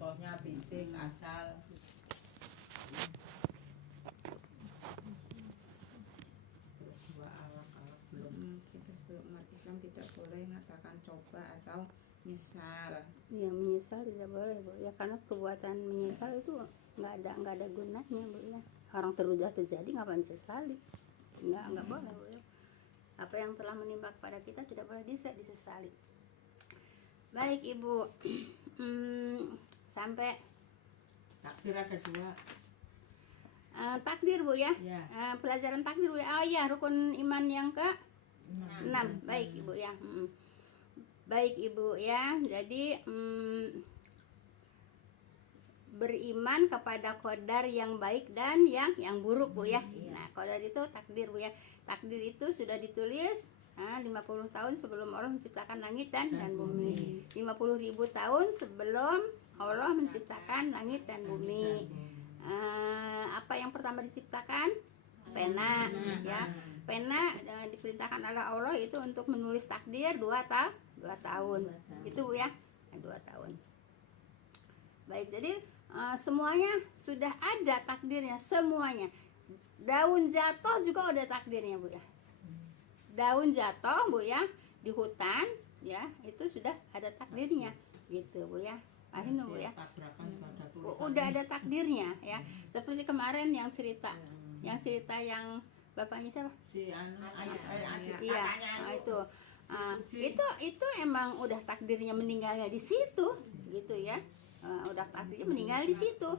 contohnya fisik asal. Terus dua alak-alak belum. Kita sebagai umat Islam tidak boleh mengatakan coba atau nyesal. Ya menyesal tidak boleh Bu ya, karena perbuatan menyesal itu nggak ada gunanya Bu ya. Orang sudah terjadi ngapain sesali? Nggak boleh Bu ya. Apa yang telah menimpa kepada kita tidak boleh disesali. Baik Ibu. Sampai Takdir ada dua. takdir Bu ya. Ya. Pelajaran takdir Bu ya. Oh iya, rukun iman yang ke 6. Baik Ibu ya. Baik Ibu ya. Jadi beriman kepada qadar yang baik dan yang buruk Bu ya. Nah, qadar itu takdir Bu ya. Takdir itu sudah ditulis 50 tahun sebelum Allah menciptakan langit dan bumi. 50.000 tahun sebelum Allah menciptakan langit dan bumi. Apa yang pertama diciptakan? Pena ya. Pena diperintahkan oleh Allah itu untuk menulis takdir 2 tahun. Itu Bu ya. 2 tahun. Baik, jadi semuanya sudah ada takdirnya, semuanya. Daun jatuh juga ada takdirnya Bu ya. Daun jatuh Bu ya di hutan ya, itu sudah ada takdirnya gitu Bu ya. Paham Bu ya? Udah ada takdirnya ya. Seperti kemarin yang cerita yang bapaknya siapa? Si Iya, itu emang udah takdirnya meninggalnya di situ gitu ya. Udah takdirnya meninggal di situ.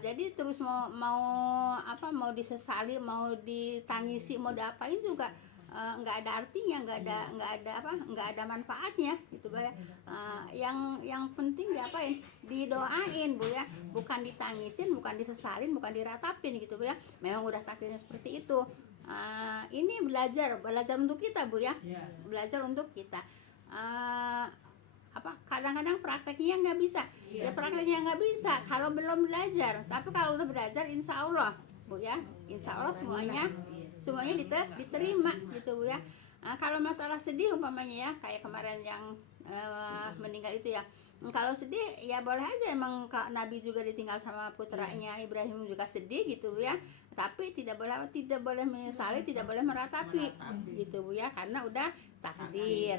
Jadi terus mau disesali, mau ditangisi, mau diapain juga nggak ada artinya, nggak ada manfaatnya gitu Bu ya. Yang penting diapain? Didoain Bu ya, bukan ditangisin, bukan disesalin, bukan diratapin gitu Bu ya. Memang udah takdirnya seperti itu. Ini belajar untuk kita Bu ya. Belajar untuk kita. Kadang-kadang prakteknya nggak bisa. Ya prakteknya nggak bisa kalau belum belajar. Tapi kalau udah belajar, insya Allah Bu ya, insya Allah semuanya diterima gitu Bu ya. Kalau masalah sedih umpamanya ya, kayak kemarin yang meninggal itu ya. Kalau sedih ya boleh aja, emang Nabi juga ditinggal sama putranya Ibrahim juga sedih gitu Bu ya. Tapi tidak boleh menyesali, tidak boleh meratapi gitu Bu ya, karena udah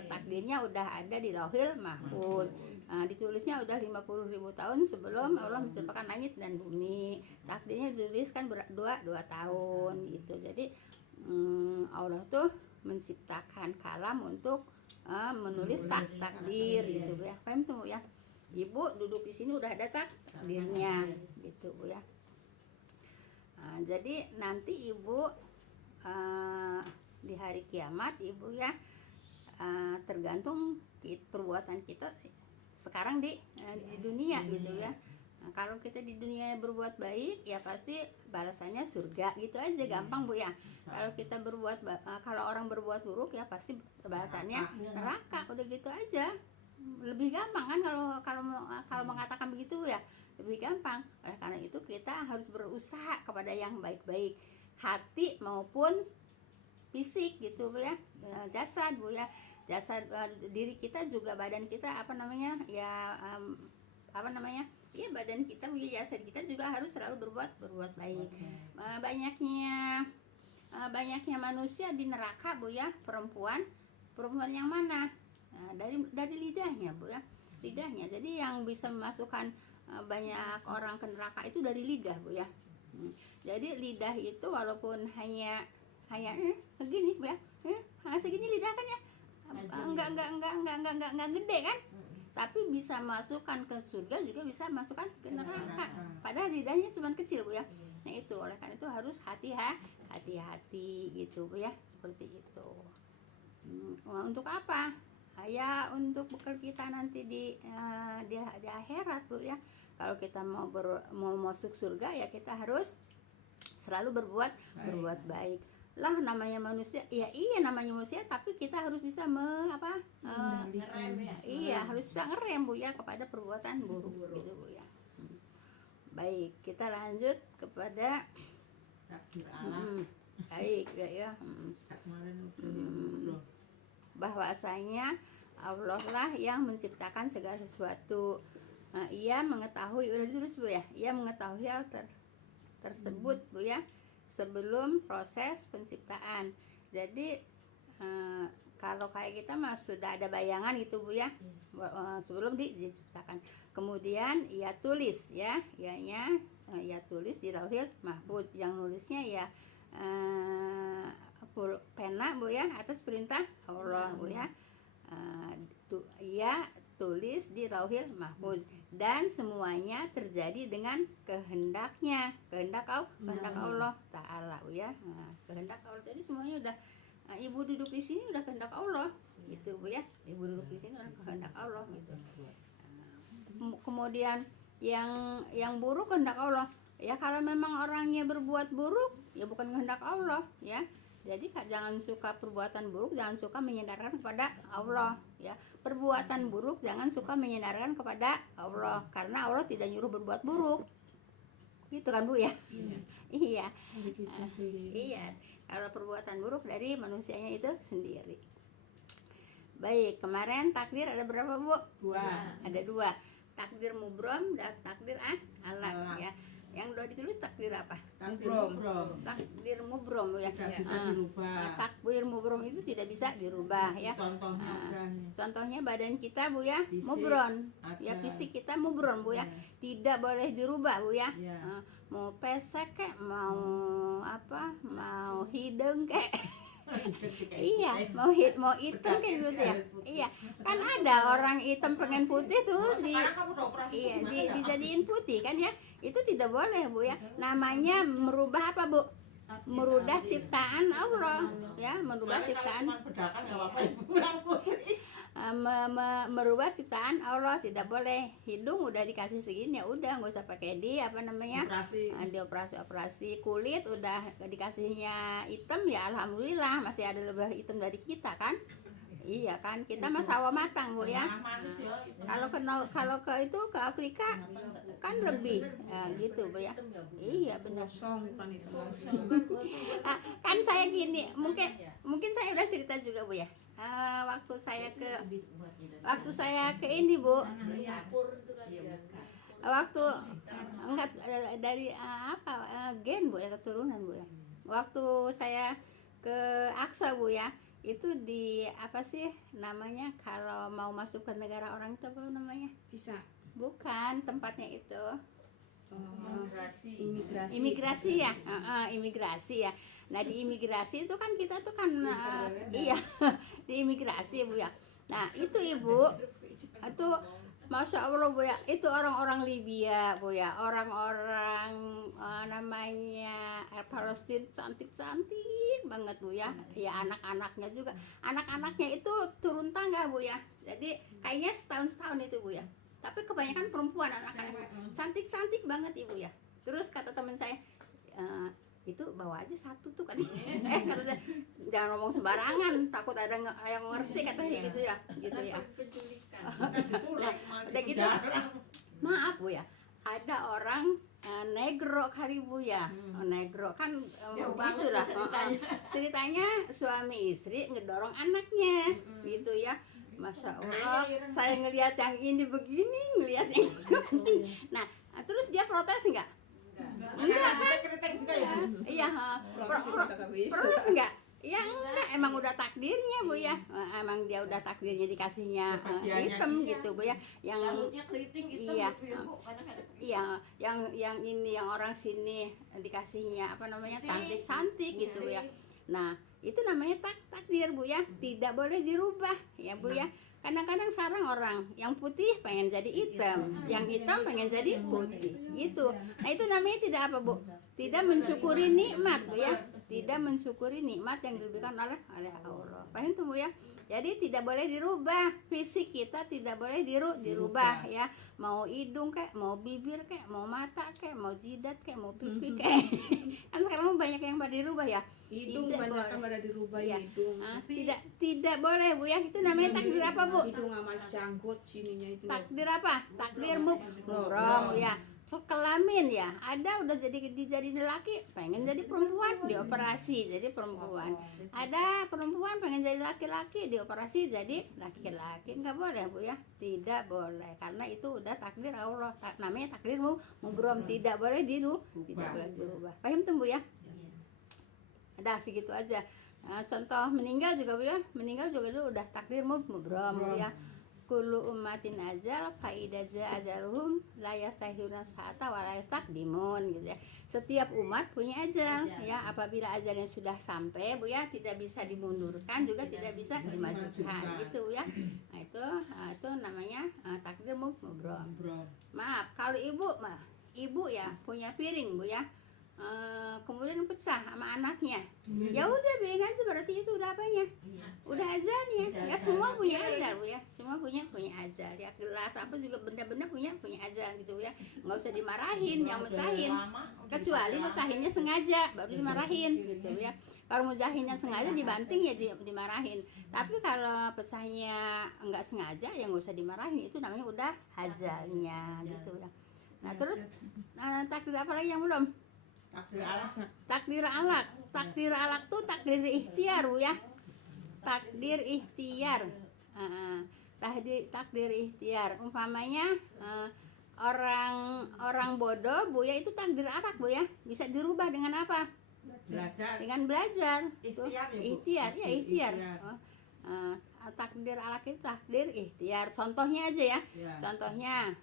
takdirnya udah ada di Lauhil Mahfuz. Ditulisnya udah 50.000 tahun sebelum Allah menciptakan langit dan bumi. Takdirnya dituliskan 2 tahun gitu. Jadi Allah tuh menciptakan kalam untuk menulis takdir gitu Bu ya. Paham tuh Bu ya? Ibu duduk di sini udah ada takdirnya gitu Bu ya. Jadi nanti Ibu di hari kiamat Ibu ya, tergantung perbuatan kita sekarang di dunia gitu ya. Kalau kita di dunia berbuat baik ya pasti balasannya surga gitu aja, gampang Bu ya. Kalau kita kalau orang berbuat buruk ya pasti balasannya neraka, udah gitu aja. Lebih gampang kan kalau mengatakan begitu ya, lebih gampang. Oleh karena itu kita harus berusaha kepada yang baik-baik, hati maupun fisik gitu Bu ya. Jasad Bu ya, jasad diri kita juga, badan kita ya badan kita Bu ya, jasad kita juga harus selalu berbuat baik. Banyaknya manusia di neraka Bu ya, perempuan yang mana? Dari lidahnya Bu ya, lidahnya. Jadi yang bisa memasukkan banyak orang ke neraka itu dari lidah Bu ya. Jadi lidah itu walaupun hanya begini Bu ya, segini lidah kan ya, enggak gede kan, tapi bisa masukkan ke surga juga bisa masukkan ke neraka. Padahal lidahnya cuma kecil Bu ya. Nah itu, oleh karena itu harus hati-hati gitu Bu ya, seperti itu. Untuk apa? Ya untuk bekal kita nanti di akhirat Bu ya. Kalau kita mau masuk surga ya kita harus selalu berbuat baik. Lah namanya manusia, ya iya namanya manusia, tapi kita harus bisa ngerem ya. Iya, harus bisa ngerem Bu ya kepada perbuatan buruk gitu Bu ya. Baik, kita lanjut kepada Takdir Allah. Baik ya. Bahwasanya Allah lah yang menciptakan segala sesuatu. ia mengetahui, udah ditulis Bu ya, ia mengetahui hal tersebut Bu ya sebelum proses penciptaan. Jadi kalau kayak kita mah sudah ada bayangan gitu Bu ya, sebelum diciptakan. Kemudian ia tulis ya, ia tulis di Lauhil Mahfuz. Yang nulisnya ya pena Bu ya, atas perintah Allah Bu ya. Ia tulis di Lauhil Mahfuz dan semuanya terjadi dengan kehendaknya, kehendak Allah Ta'ala Bu ya. Kehendak Allah, jadi semuanya udah ibu duduk di sini udah kehendak Allah gitu Bu ya. Ibu duduk di sini udah kehendak Allah gitu. Kemudian yang buruk kehendak Allah. Ya kalau memang orangnya berbuat buruk ya bukan kehendak Allah ya. Jadi jangan suka perbuatan buruk, jangan suka menyandarkan kepada Allah ya. Perbuatan buruk jangan suka menyandarkan kepada Allah karena Allah tidak nyuruh berbuat buruk. Gitu kan Bu ya? Iya. Iya. Kalau perbuatan buruk dari manusianya itu sendiri. Baik, kemarin takdir ada berapa Bu? 2. Ada 2. Takdir mubrom dan takdir alam ya. Yang udah ditulis takdir apa? Takdir mubrom. Takdir mubrom ya. Tidak bisa dirubah. Takdir mubrom itu tidak bisa dirubah ya. Contohnya Contohnya badan kita Bu ya, fisik, mubron. ada. Ya fisik kita mubron Bu ya. Tidak boleh dirubah Bu ya. Mau pesek kek, mau apa? Mau hidung kek. Iya, mau hitam kayak gitu ya. Iya, kan ada orang hitam pengen putih terus dijadiin putih kan ya. Itu tidak boleh Bu ya. Namanya merubah apa Bu? Merubah ciptaan Allah ya, merubah ciptaan merubah ciptaan Allah. Tidak boleh. Hidung udah dikasih segini ya udah, nggak usah pakai operasi kulit udah dikasihnya hitam ya alhamdulillah, masih ada lebih hitam dari kita kan. Iya kan, kita mah sawo matang Bu ya. Kalau ke itu ke Afrika kan lebih gitu Bu ya. Iya benar. Kan saya gini, mungkin saya udah cerita juga Bu ya. Waktu saya ke ini Bu, waktu enggak dari gen Bu ya, keturunan Bu ya. Waktu saya ke Aqsa Bu ya, itu di apa sih namanya kalau mau masuk ke negara orang itu apa namanya? Bisa. Bukan tempatnya itu. Imigrasi Ya, imigrasi ya. Nah di imigrasi itu kan kita tuh kan iya di imigrasi Bu ya. Nah itu Ibu itu Masya Allah Bu ya, itu orang-orang Libya Bu ya, orang-orang namanya Palestina cantik-cantik banget Bu ya. Ya anak-anaknya juga, anak-anaknya itu turun tangga Bu ya. Jadi kayaknya setahun itu Bu ya. Tapi kebanyakan perempuan anak-anak cantik-cantik banget Ibu ya. Terus kata teman saya, itu bawa aja satu tuh kan. Kata saya, jangan ngomong sembarangan, takut ada yang ngerti katanya gitu ya. Nah, udah gitu. Maaf Bu ya. Ada orang negro kali Bu ya. Negro kan begitulah. Ceritanya suami istri ngedorong anaknya gitu ya. Masya Allah, saya ngelihat yang ini begini, ngelihat yang begini. Nah, terus dia protes enggak? Enggak kan? Iya, protes enggak? Ya enggak, emang udah takdirnya Bu ya. Emang dia udah takdirnya dikasihnya hitam gitu Bu ya. Yang iya. Iya, yang ini yang orang sini dikasihnya apa namanya? Cantik-cantik gitu Bu ya. Nah, itu namanya takdir Bu ya, tidak boleh dirubah ya Bu ya. Kadang-kadang sarang orang yang putih pengen jadi hitam, yang hitam pengen jadi putih gitu. Nah itu namanya tidak apa Bu, tidak mensyukuri nikmat Bu ya, tidak mensyukuri nikmat yang diberikan oleh Allah. Paham tuh Bu ya. Jadi tidak boleh dirubah, fisik kita tidak boleh dirubah ya. Mau hidung kek, mau bibir kek, mau mata kek, mau jidat kek, mau pipi kek. Kan sekarang banyak yang pada dirubah ya. Hidung banyak kan pada dirubah ya. Hidung. Tidak boleh Bu ya. Itu namanya takdir apa Bu? Hidung sama janggut sininya itu. Takdir apa? Takdir mubrom ya. Kelamin kelamin ya, ada udah jadi laki pengen jadi perempuan dioperasi jadi perempuan, ada perempuan pengen jadi laki-laki dioperasi jadi laki-laki. Nggak boleh Bu ya, tidak boleh, karena itu udah takdir Allah. Namanya takdir mubrom, tidak boleh dirubah. Paham tuh Bu ya? Udah segitu aja. Nah, contoh meninggal juga Bu ya, meninggal juga dulu udah takdir mubrom Bu ya. Kullu ummatin ajal faidaza ajaluhum la yastahiruna sa'ata wa la yastaqdimun gitu ya. Setiap umat punya ajal ya, apabila ajalnya sudah sampai Bu ya, tidak bisa dimundurkan juga tidak bisa dimajukan gitu ya. Nah, itu namanya takdir mubrom. Maaf kalau ibu ya punya piring Bu ya, kemudian pecah sama anaknya, ya udah biarin aja, berarti itu udah apanya, udah ajalnya ya. Semua punya ajal Bu ya, semua punya ajal ya. Gelas apa juga benda-benda punya ajal gitu ya. Nggak usah dimarahin yang mecahin, kecuali mecahinnya sengaja baru dimarahin gitu ya. Kalau mecahinnya sengaja dibanting ya dimarahin, tapi kalau pecahnya nggak sengaja ya nggak usah dimarahin, itu namanya udah ajalnya gitu ya. Nah terus takdir apa lagi yang belum? Takdir alak tuh takdir ikhtiar Bu ya, takdir ikhtiar. Takdir ikhtiar umpamanya orang bodoh Bu ya, itu takdir alak Bu ya, bisa dirubah dengan apa? Dengan belajar. Ikhtiar ya, ikhtiar. Takdir alak itu takdir ikhtiar. Contohnya aja ya. Contohnya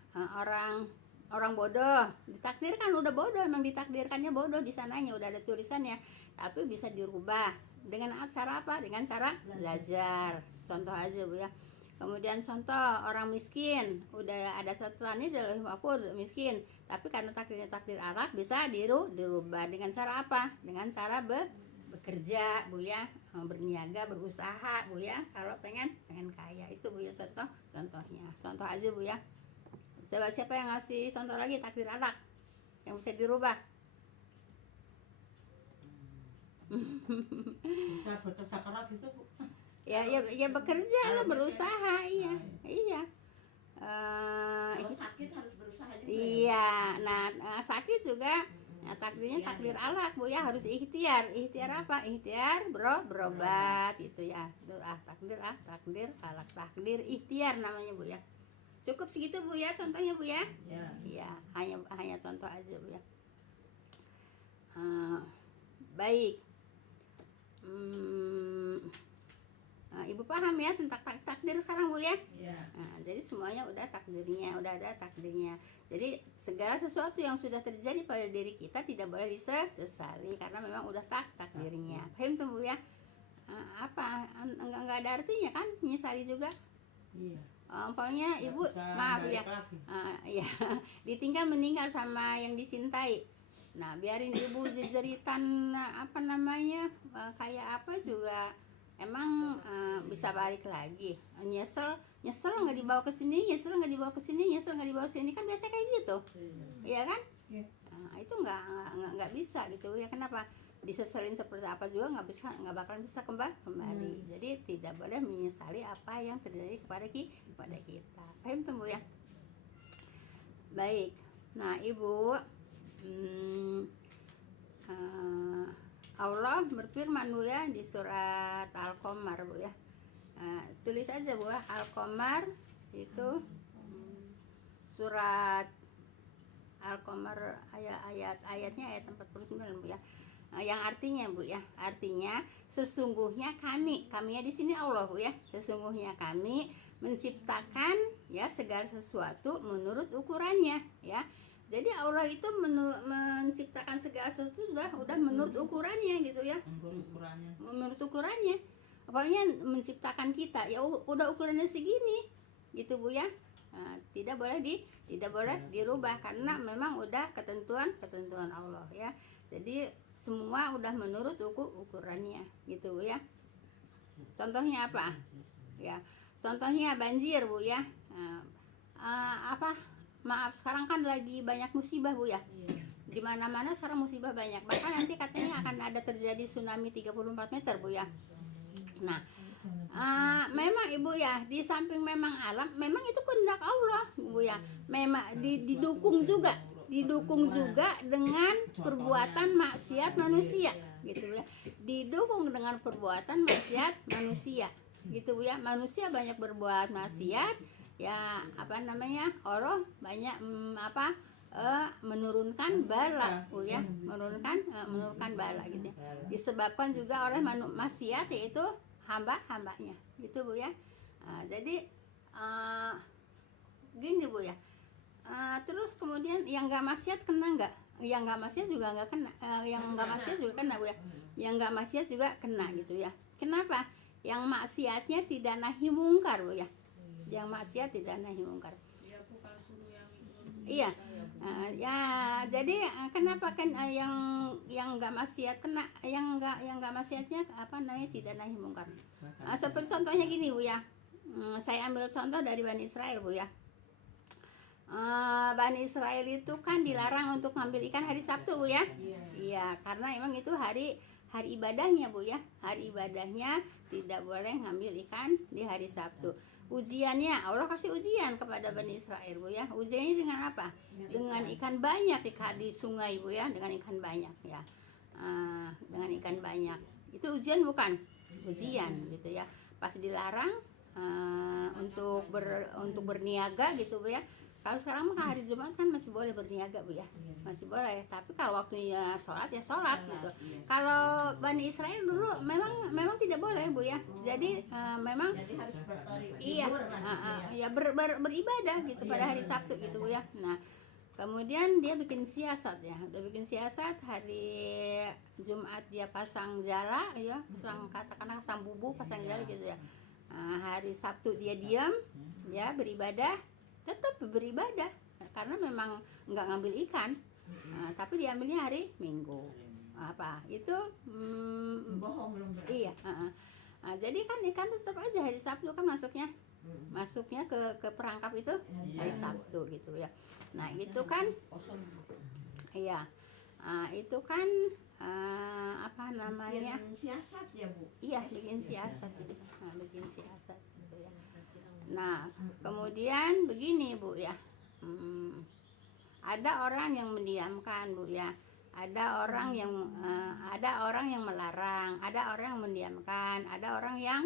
orang bodoh ditakdirkan udah bodoh, emang ditakdirkannya bodoh di sananya, udah ada tulisannya, tapi bisa dirubah dengan cara apa? Dengan cara belajar. Contoh aja Bu ya. Kemudian contoh orang miskin, udah ada setelannya dari Mahfud miskin, tapi karena takdir alak bisa dirubah dengan cara apa? Dengan cara bekerja Bu ya, berniaga, berusaha Bu ya, kalau pengen kaya. Itu Bu ya contohnya. Contoh aja Bu ya. Siapa yang ngasih contoh lagi takdir alak yang bisa dirubah? Bisa bekerja keras itu Bu. Ya bekerja lah, berusaha. Iya. Kalau sakit harus berusaha juga. Iya. Nah, sakit juga takdirnya takdir alak Bu ya, harus ikhtiar. Ikhtiar apa? Ikhtiar berobat itu ya. Itu takdir alak, takdir ikhtiar namanya Bu ya. Cukup segitu Bu ya contohnya Bu ya. Iya, hanya contoh aja Bu ya. Baik. Ibu paham ya tentang takdir sekarang Bu ya? Jadi semuanya udah takdirnya, udah ada takdirnya. Jadi segala sesuatu yang sudah terjadi pada diri kita tidak boleh disesali karena memang udah takdirnya. Paham tuh Bu ya? Apa enggak ada artinya kan menyesali juga? Iya. Umpamanya ibu maaf ya, ya ditinggal meninggal sama yang dicintai. Nah biarin ibu jeritan apa namanya kayak apa juga, emang bisa balik lagi. Nyesel nggak dibawa ke sini, nyesel nggak dibawa ke sini kan biasa kayak gitu, ya kan? Itu nggak bisa gitu ya. Kenapa? Diseselin seperti apa juga nggak bakal bisa kembali. Jadi tidak boleh menyesali apa yang terjadi kepada kita. Paham tuh Bu ya? Baik. Nah Ibu, Allah berfirman Bu ya di surat Al-Qamar Bu ya. Tulis aja Bu ya, Al-Qamar itu surat Al-Qamar ayatnya ayat 49 Bu ya. Yang artinya Bu ya, artinya sesungguhnya kaminya di sini Allah Bu ya, sesungguhnya kami menciptakan ya segala sesuatu menurut ukurannya ya. Jadi Allah itu menciptakan segala sesuatu udah menurut ukurannya gitu ya. Menurut ukurannya. Pokoknya menciptakan kita ya udah ukurannya segini gitu Bu ya. Tidak boleh dirubah karena memang udah ketentuan Allah ya. Jadi semua udah menurut ukurannya gitu Bu ya. Contohnya apa? Ya, contohnya banjir Bu ya. Maaf sekarang kan lagi banyak musibah Bu ya. Di mana-mana sekarang musibah banyak. Bahkan nanti katanya akan ada terjadi tsunami 34 meter Bu ya. Nah, memang Ibu ya, di samping memang alam, memang itu kehendak Allah Bu ya. Memang didukung juga didukung juga dengan perbuatan maksiat manusia gitu ya. Didukung dengan perbuatan maksiat manusia gitu ya. Manusia banyak berbuat maksiat ya, apa namanya, Allah banyak menurunkan bala Bu ya, menurunkan bala gitu ya. Disebabkan juga oleh maksiat, yaitu hamba-hambanya gitu Bu ya. Jadi gini Bu ya. Terus kemudian yang nggak maksiat kena nggak? Yang nggak maksiat juga nggak kena. Yang nggak maksiat juga kena Bu ya. Yang nggak maksiat juga kena gitu ya. Kenapa? Yang maksiatnya tidak nahi mungkar Bu ya. Yang maksiat tidak nahi mungkar. Iya. Ya, jadi kenapa kan yang nggak maksiat kena, yang nggak maksiatnya apa namanya, tidak nahi mungkar. Seperti contohnya gini Bu ya. Saya ambil contoh dari Bani Israel Bu ya. Bani Israel itu kan dilarang untuk ngambil ikan hari Sabtu Bu ya. Iya, karena emang itu hari ibadahnya Bu ya. Hari ibadahnya tidak boleh ngambil ikan di hari Sabtu. Ujiannya, Allah kasih ujian kepada Bani Israel Bu ya. Ujiannya dengan apa? Dengan ikan banyak di sungai Bu ya, dengan ikan banyak ya. Dengan ikan banyak. Itu ujian bukan? Ujian gitu ya. Pas dilarang untuk berniaga gitu Bu ya. Kalau sekarang mah hari Jumat kan masih boleh berniaga Bu ya, masih boleh. Tapi kalau waktunya sholat ya sholat gitu. Kalau Bani Israel dulu memang tidak boleh Bu ya. Jadi memang harus iya, ya beribadah gitu pada hari Sabtu gitu Bu ya. Nah kemudian dia bikin siasat ya, udah bikin siasat hari Jumat dia pasang jala ya, katakanlah pasang bubu, pasang jala gitu ya. Hari Sabtu dia diam ya, beribadah, tetap beribadah karena memang nggak ngambil ikan, tapi diambilnya hari Minggu. Apa itu bohong belum berarti. iya. Jadi kan ikan tetap aja hari Sabtu kan masuknya ke perangkap itu hari Sabtu gitu ya. Nah itu kan iya, itu kan apa namanya, bikin siasat ya Bu. iya bikin siasat gitu. Bikin siasat gitu ya. Nah kemudian begini Bu ya, ada orang yang mendiamkan Bu ya, ada orang yang melarang, ada orang yang mendiamkan, ada orang yang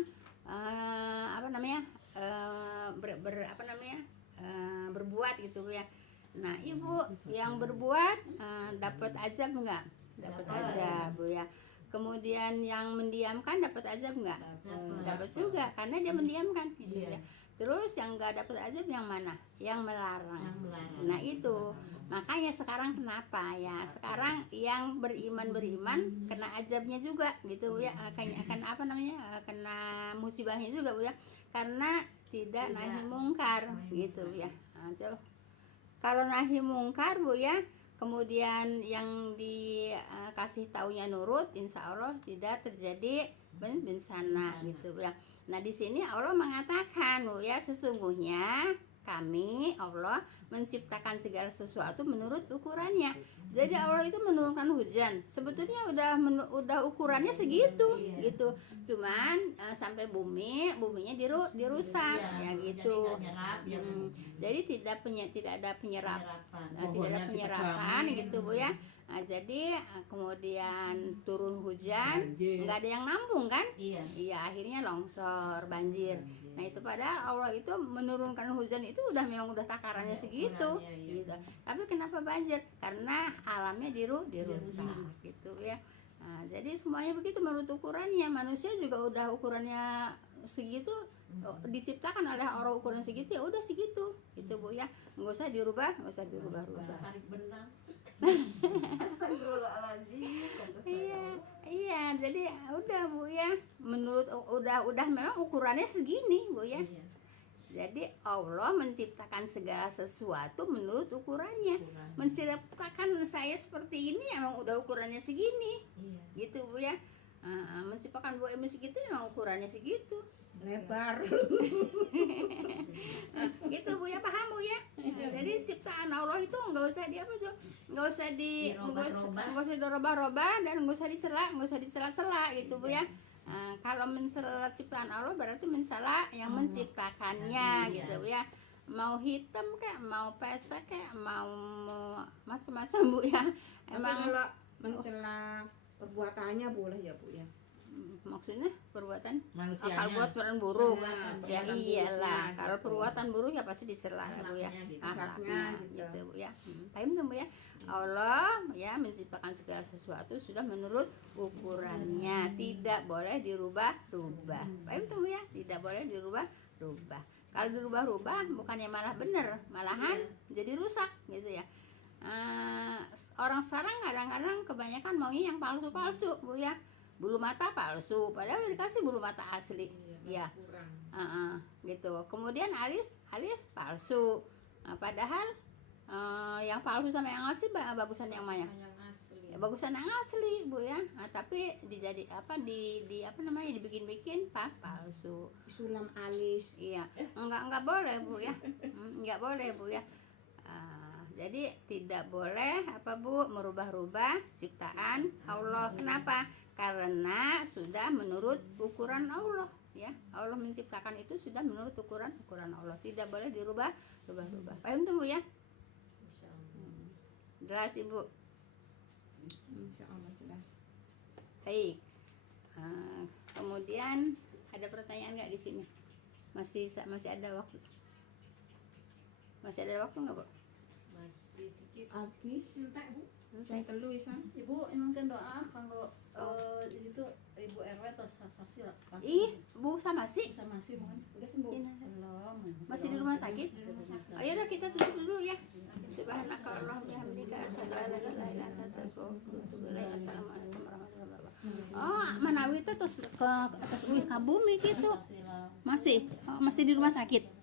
berbuat gitu Bu ya. Nah Ibu yang berbuat dapat azab enggak? Dapat azab Bu ya. Kemudian yang mendiamkan dapat azab enggak? Dapat juga karena dia mendiamkan gitu ya. Terus yang enggak dapat azab yang mana? Yang melarang. Nah itu makanya sekarang kenapa ya? Sekarang yang beriman kena azabnya juga gitu Bu ya. Kena apa namanya? Kena musibahnya juga Bu ya. Karena tidak nahi mungkar gitu ya. Kalau nahi mungkar Bu ya, kemudian yang dikasih taunya nurut, insya Allah tidak terjadi bencana gitu ya. Nah di sini Allah mengatakan Bu ya, sesungguhnya kami Allah menciptakan segala sesuatu menurut ukurannya. Jadi Allah itu menurunkan hujan. Sebetulnya udah ukurannya segitu gitu. Cuman sampai buminya dirusak ya gitu. Jadi tidak ada penyerapan gitu Bu ya. Nah, jadi kemudian turun hujan, nggak ada yang nampung kan? Iya, akhirnya longsor, banjir. Nah itu padahal Allah itu menurunkan hujan itu memang udah takarannya segitu, gitu. Tapi kenapa banjir? Karena alamnya dirusak, gitu ya. Nah, jadi semuanya begitu menurut ukurannya. Manusia juga udah ukurannya segitu, diciptakan oleh Allah ukuran segitu ya udah segitu, gitu Bu ya. Nggak usah dirubah. Tarik benang. Iya, jadi udah Bu ya, menurut udah memang ukurannya segini Bu ya. Jadi Allah menciptakan segala sesuatu menurut ukurannya. Menciptakan saya seperti ini emang udah ukurannya segini, gitu Bu ya. Menciptakan Bu Emi segitu emang ukurannya segitu. Lebar. Gitu Bu ya, paham Bu ya. Jadi ciptaan Allah itu nggak usah dirubah-rubah dan nggak usah disela-sela gitu Bu ya. Kalau mencela ciptaan Allah berarti mencela yang menciptakannya gitu Bu ya. mau hitam kayak mau pesek kayak mau macam-macam Bu ya. Tapi Emang kalau mencela perbuatannya boleh ya Bu ya. maksudnya perbuatan Manusianya. akal buat perbuatan buruk. Nah, Ya perbuatan iyalah, buruknya kalau gitu. perbuatan buruk ya pasti disela ya Bu ya. Akhlaknya gitu. Akhlaknya Gitu. gitu Bu ya. Paham tuh Bu ya. Allah ya menciptakan segala sesuatu sudah menurut ukurannya, tidak boleh dirubah-rubah. Paham tuh Bu ya? Tidak boleh dirubah-rubah. Kalau dirubah-rubah bukannya malah bener, malahan jadi rusak gitu ya. Orang sekarang kadang-kadang kebanyakan maunya yang palsu-palsu Bu ya. Bulu mata palsu padahal udah dikasih bulu mata asli ya. Gitu. Kemudian alis palsu. Padahal yang palsu sama yang asli bagusan yang mana? Yang asli. Ya, bagusan yang asli Bu ya. Tapi dijadi di apa namanya dibikin-bikin palsu. Sulam alis. Iya, enggak boleh Bu ya. Enggak boleh Bu ya. Jadi tidak boleh apa Bu merubah-rubah ciptaan Allah. Kenapa? Karena sudah menurut ukuran Allah ya. Allah menciptakan itu sudah menurut ukuran Allah. Tidak boleh dirubah. Paham tuh Bu ya? Insyaallah. Jelas Ibu? Insya Allah jelas. Baik. Kemudian ada pertanyaan nggak di sini? Masih ada waktu? Masih ada waktu nggak Bu? Masih dikit. Habis. Minta Bu. Saya telu Isan. Ibu emang kan doa kalau itu Ibu RW atau saksi lah. Ih, Bu sama sih. Bisa masih mohon. Udah sembuh. Iya. Belum. Masih di rumah sakit? Di rumah sakit. Ayo udah kita tutup dulu ya. Subhanaka Allahumma bihamdika asyhadu an la ilaha illa anta astaghfiruka wa atubu ilaik. Assalamualaikum warahmatullahi wabarakatuh. Oh, Manawi teh terus ke atas uih ka bumi gitu. Pastilah. Masih di rumah sakit.